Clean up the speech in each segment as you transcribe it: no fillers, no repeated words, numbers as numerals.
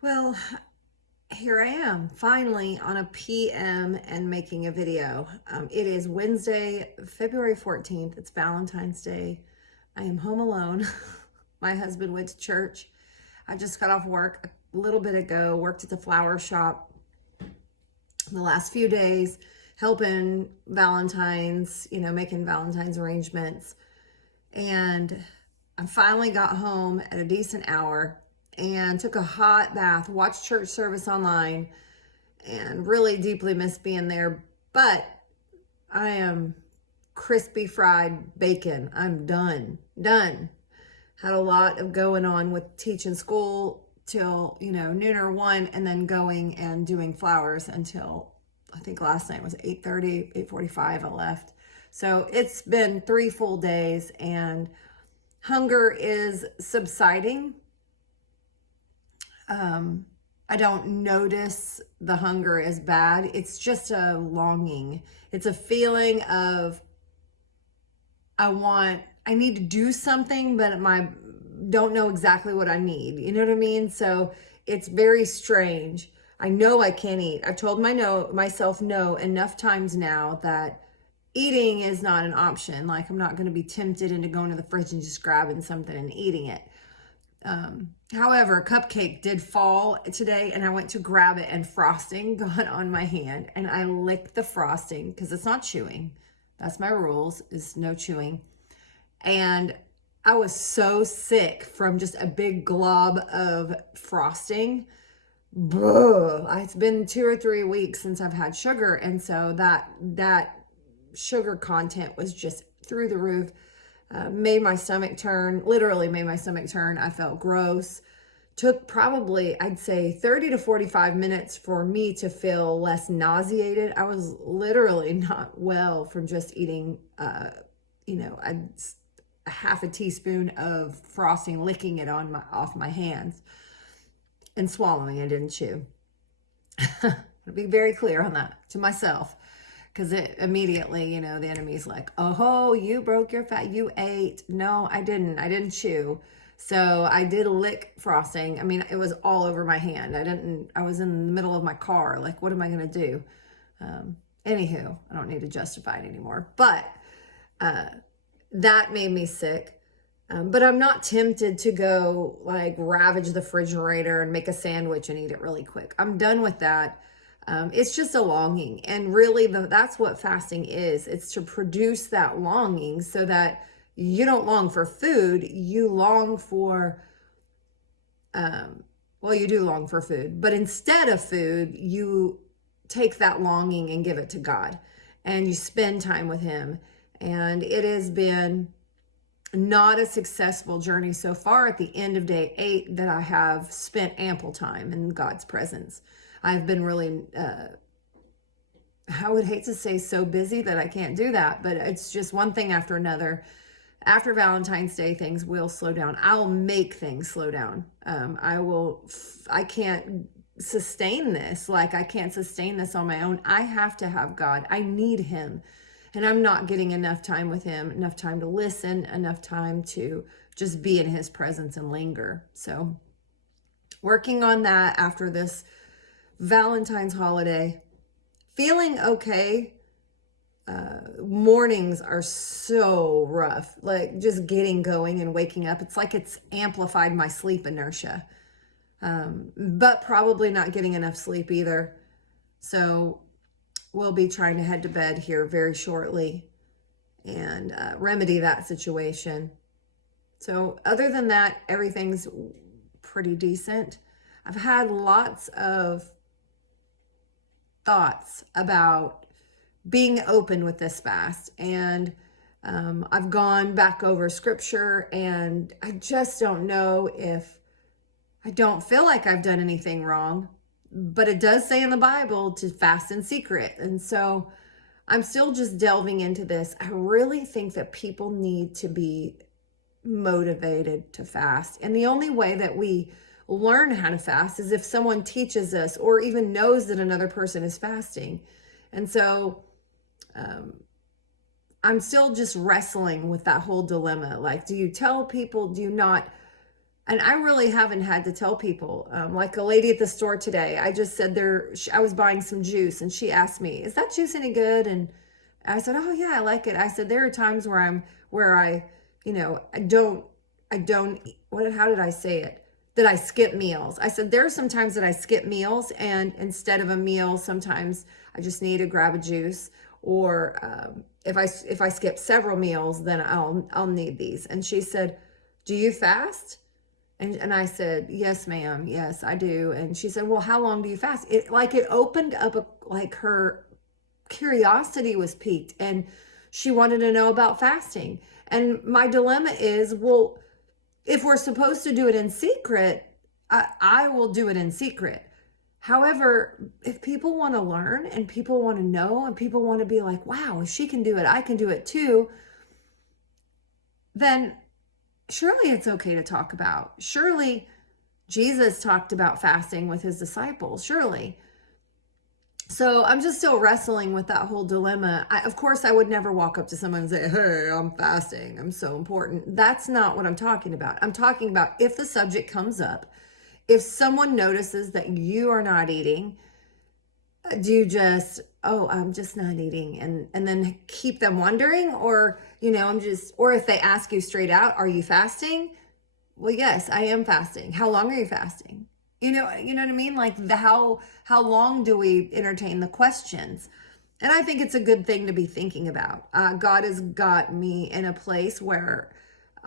Well, here I am finally on a PM and making a video. It is Wednesday, February 14th. It's Valentine's Day. I am home alone. My husband went to church. I just got off work a little bit ago, worked at the flower shop the last few days, helping Valentine's, making Valentine's arrangements. And I finally got home at a decent hour and took a hot bath, watched church service online, and really deeply miss being there. But I am crispy fried bacon. I'm done. Had a lot of going on with teaching school till, noon or 1, and then going and doing flowers until I think last night was 8:30, 8:45 I left. So it's been 3 full days and hunger is subsiding. I don't notice the hunger as bad. It's just a longing. It's a feeling of I need to do something, but don't know exactly what I need. You know what I mean? So it's very strange. I know I can't eat. I've told myself no enough times now that eating is not an option. Like, I'm not going to be tempted into going to the fridge and just grabbing something and eating it. However, a cupcake did fall today and I went to grab it and frosting got on my hand and I licked the frosting because it's not chewing. That's my rules, is no chewing. And I was so sick from just a big glob of frosting. It's been 2 or 3 weeks since I've had sugar. And so that sugar content was just through the roof. Made my stomach turn, literally made my stomach turn. I felt gross. Took probably, I'd say 30 to 45 minutes for me to feel less nauseated. I was literally not well from just eating, a half a teaspoon of frosting, licking it off my hands and swallowing. I didn't chew. I'll be very clear on that to myself. Because it immediately, the enemy's like, oh, you broke your fat, you ate. No, I didn't chew. So I did lick frosting. I mean, it was all over my hand. I was in the middle of my car. Like, what am I going to do? Anywho, I don't need to justify it anymore. But that made me sick. But I'm not tempted to go like ravage the refrigerator and make a sandwich and eat it really quick. I'm done with that. It's just a longing. And really, that's what fasting is. It's to produce that longing so that you don't long for food. You long for, you do long for food. But instead of food, you take that longing and give it to God. And you spend time with Him. And it has been not a successful journey so far. At the end of day 8 that I have spent ample time in God's presence. I've been really, I would hate to say so busy that I can't do that, but it's just one thing after another. After Valentine's Day, things will slow down. I'll make things slow down. I can't sustain this. Like, I can't sustain this on my own. I have to have God. I need Him. And I'm not getting enough time with Him, enough time to listen, enough time to just be in His presence and linger. So working on that after this Valentine's holiday, feeling okay. Mornings are so rough, like just getting going and waking up. It's like it's amplified my sleep inertia, but probably not getting enough sleep either. So we'll be trying to head to bed here very shortly and remedy that situation. So other than that, everything's pretty decent. I've had lots of thoughts about being open with this fast, and I've gone back over scripture, and I just don't know if I don't feel like I've done anything wrong, but it does say in the Bible to fast in secret. And so I'm still just delving into this. I really think that people need to be motivated to fast. And the only way that we learn how to fast is if someone teaches us or even knows that another person is fasting. And so I'm still just wrestling with that whole dilemma. Like, do you tell people, do you not? And I really haven't had to tell people. Like a lady at the store today, I just said I was buying some juice, and she asked me, "Is that juice any good?" And I said, "Oh yeah, I like it." I said, "There are times where I, I don't. How did I say it? That I skip meals." I said, "There are some times that I skip meals, and instead of a meal, sometimes I just need to grab a juice, or if I skip several meals, then I'll need these." And she said, "Do you fast?" And I said, "Yes, ma'am. Yes, I do." And she said, "Well, how long do you fast?" It opened up like her curiosity was piqued, and she wanted to know about fasting. And my dilemma is, well, if we're supposed to do it in secret, I will do it in secret. However, if people want to learn and people want to know and people want to be like, "Wow, if she can do it, I can do it too," then surely it's okay to talk about. Surely Jesus talked about fasting with his disciples, surely. So I'm just still wrestling with that whole dilemma. Of course, I would never walk up to someone and say, "Hey, I'm fasting. I'm so important." That's not what I'm talking about. I'm talking about if the subject comes up, if someone notices that you are not eating, do you just, "Oh, I'm just not eating," and then keep them wondering? Or, or if they ask you straight out, "Are you fasting?" "Well, yes, I am fasting." "How long are you fasting?" You know what I mean? Like how long do we entertain the questions? And I think it's a good thing to be thinking about. God has got me in a place where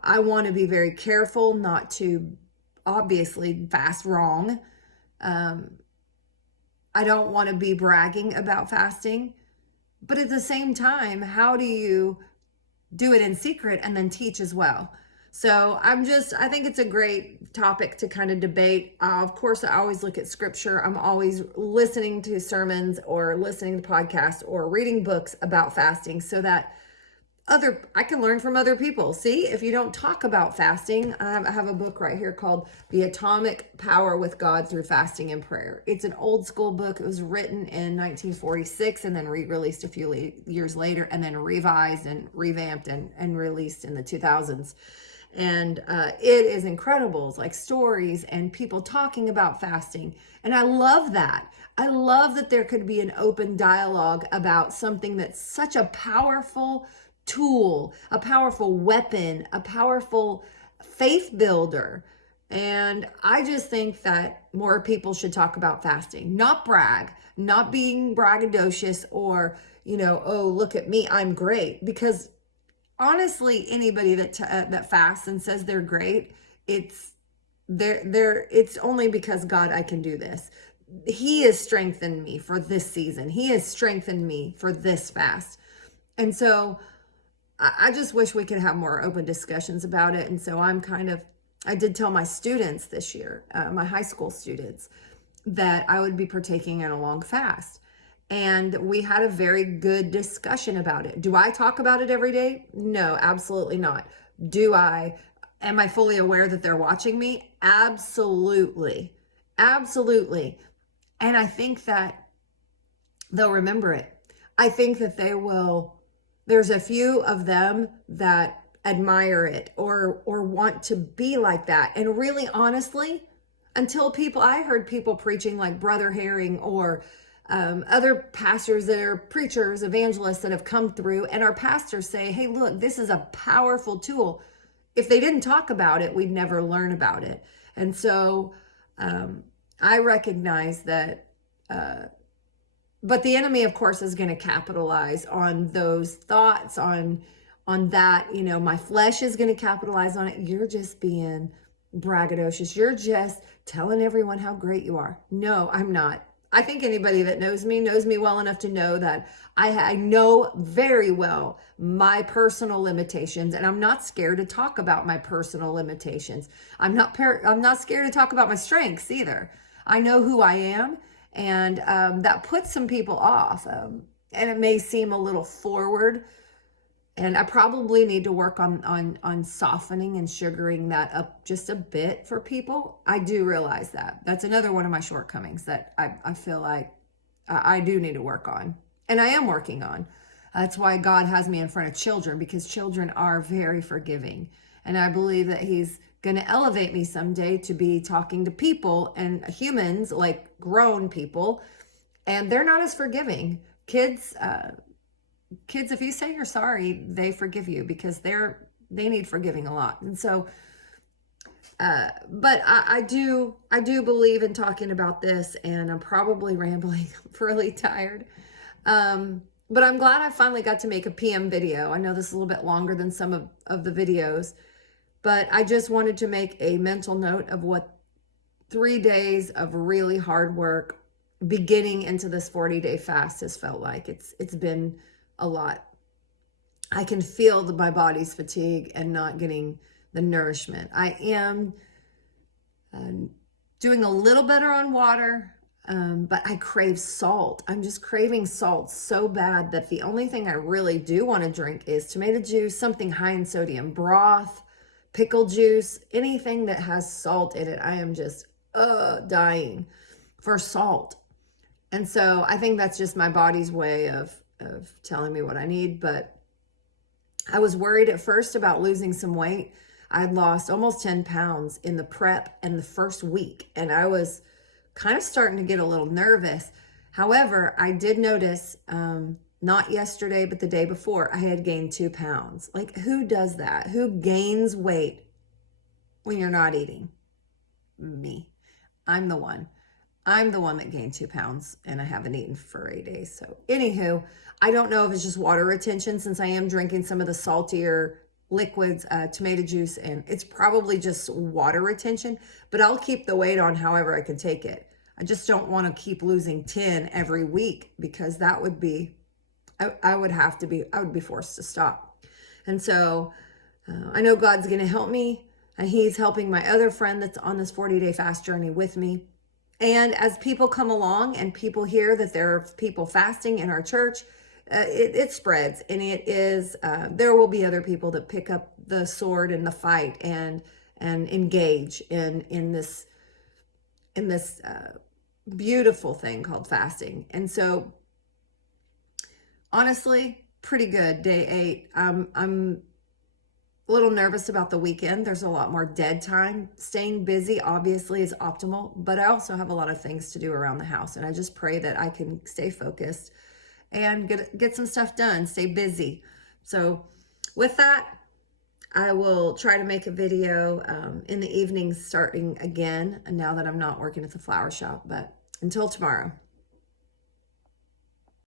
I want to be very careful not to obviously fast wrong. I don't want to be bragging about fasting, but at the same time, how do you do it in secret and then teach as well? So I think it's a great topic to kind of debate. Of course, I always look at scripture. I'm always listening to sermons or listening to podcasts or reading books about fasting so that I can learn from other people. See, if you don't talk about fasting, I have a book right here called The Atomic Power with God Through Fasting and Prayer. It's an old school book. It was written in 1946 and then re-released a few years later, and then revised and revamped and released in the 2000s. And it is incredible. It's like stories and people talking about fasting. And I love that. I love that there could be an open dialogue about something that's such a powerful tool, a powerful weapon, a powerful faith builder. And I just think that more people should talk about fasting, not brag, not being braggadocious or, "Oh, look at me, I'm great." Because honestly, anybody that fasts and says they're great, it's only because God, I can do this. He has strengthened me for this season. He has strengthened me for this fast. And so I just wish we could have more open discussions about it. And so I did tell my students this year, my high school students, that I would be partaking in a long fast. And we had a very good discussion about it. Do I talk about it every day? No, absolutely not. Am I fully aware that they're watching me? Absolutely. Absolutely. And I think that they'll remember it. I think that there's a few of them that admire it or want to be like that. And really, honestly, I heard people preaching like Brother Herring or other pastors that are preachers, evangelists that have come through, and our pastors say, "Hey, look, this is a powerful tool." If they didn't talk about it, we'd never learn about it. And so I recognize that, but the enemy, of course, is going to capitalize on those thoughts, on that. My flesh is going to capitalize on it. You're just being braggadocious. You're just telling everyone how great you are. No, I'm not. I think anybody that knows me well enough to know that I know very well my personal limitations, and I'm not scared to talk about my personal limitations. I'm not scared to talk about my strengths either. I know who I am, and that puts some people off, and it may seem a little forward. And I probably need to work on softening and sugaring that up just a bit for people. I do realize that. That's another one of my shortcomings that I feel like I do need to work on. And I am working on. That's why God has me in front of children, because children are very forgiving. And I believe that He's going to elevate me someday to be talking to people and humans, like grown people, and they're not as forgiving. Kids, kids, if you say you're sorry, they forgive you because they need forgiving a lot. And so, but I do believe in talking about this, and I'm probably rambling. I'm really tired. But I'm glad I finally got to make a PM video. I know this is a little bit longer than some of the videos, but I just wanted to make a mental note of what 3 days of really hard work beginning into this 40-day fast has felt like. It's been a lot. I can feel my body's fatigue and not getting the nourishment. I am doing a little better on water, but I crave salt. I'm just craving salt so bad that the only thing I really do want to drink is tomato juice, something high in sodium, broth, pickle juice, anything that has salt in it. I am just dying for salt. And so I think that's just my body's way of telling me what I need. But I was worried at first about losing some weight. I had lost almost 10 pounds in the prep and the first week, and I was kind of starting to get a little nervous. However, I did notice, not yesterday, but the day before, I had gained 2 pounds. Like, who does that? Who gains weight when you're not eating? Me. I'm the one. I'm the one that gained 2 pounds, and I haven't eaten for 8 days. So anywho, I don't know if it's just water retention, since I am drinking some of the saltier liquids, tomato juice, and it's probably just water retention, but I'll keep the weight on however I can take it. I just don't want to keep losing 10 every week, because that would be, I would be forced to stop. And so I know God's going to help me, and he's helping my other friend that's on this 40-day fast journey with me. And as people come along and people hear that there are people fasting in our church, it spreads, and it is, there will be other people that pick up the sword and the fight and engage in this beautiful thing called fasting. And so honestly, pretty good. Day 8. I'm a little nervous about the weekend. There's a lot more dead time. Staying busy obviously is optimal, but I also have a lot of things to do around the house, and I just pray that I can stay focused and get some stuff done, stay busy. So with that, I will try to make a video in the evenings starting again, now that I'm not working at the flower shop. But until tomorrow.